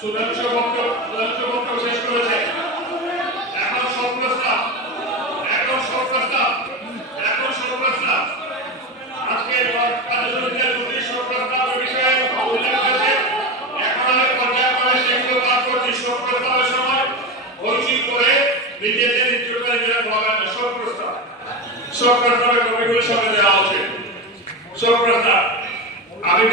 সুধাংশ বক্তব্য শেষ করেছে। এখন সব প্রস্তাব আজকে কার্যসূচির দুটি শোক প্রস্তাবের বিষয়ে উল্লেখ করেছে। এখন আমি পর্যায়ক্রমে সেগুলো পাঠ করছি। শোক প্রস্তাবের সময় ঐচ্ছিক করে নিজেদের নিজেরা বলাবেন না। শোক প্রস্তাবের কপিগুলো সামনে দেওয়া হচ্ছে। শোক প্রস্তাব আমি